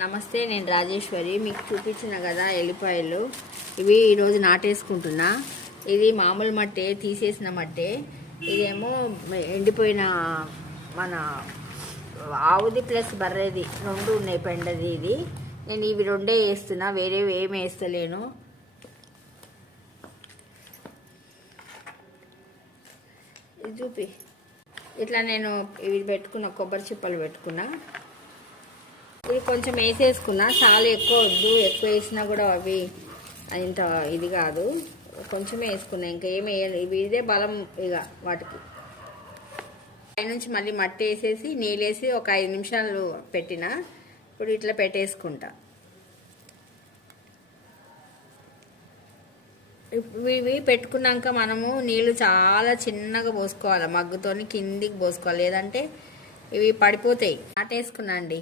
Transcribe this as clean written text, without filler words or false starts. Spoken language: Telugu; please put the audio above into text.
నమస్తే, నేను రాజేశ్వరి. మీకు చూపించిన కదా ఎల్లిపాయలు, ఇవి ఈరోజు నాటేసుకుంటున్నా. ఇది మామూలు మట్టే, తీసేసిన మట్టే. ఇదేమో ఎండిపోయిన మన ఆవుది ప్లస్ బర్రెది రెండు ఉన్నాయి, పెండది. ఇది నేను ఇవి రెండే వేస్తున్నా, వేరేవి ఏమి వేస్తలేను. ఇది చూపి. ఇట్లా నేను ఇవి పెట్టుకున్న, కొబ్బరి చిప్పలు పెట్టుకున్నా. ఇది కొంచెం వేసేసుకున్నా, చాలా ఎక్కువ వద్దు. ఎక్కువ వేసినా కూడా అవి ఇంత ఇది కాదు, కొంచెమే వేసుకున్నా. ఇంకా ఏమి వేయాలి, ఇదే బలం ఇక వాటికి. పైనుంచి మళ్ళీ మట్టి వేసేసి నీళ్ళు వేసి ఒక 5 నిమిషాలు పెట్టిన. ఇప్పుడు ఇట్లా పెట్టేసుకుంటా. ఇవి పెట్టుకున్నాక మనము నీళ్ళు చాలా చిన్నగా పోసుకోవాలి, మగ్గుతోని కిందికి పోసుకోవాలి, లేదంటే ఇవి పడిపోతాయి. నాటేసుకున్నా అండి.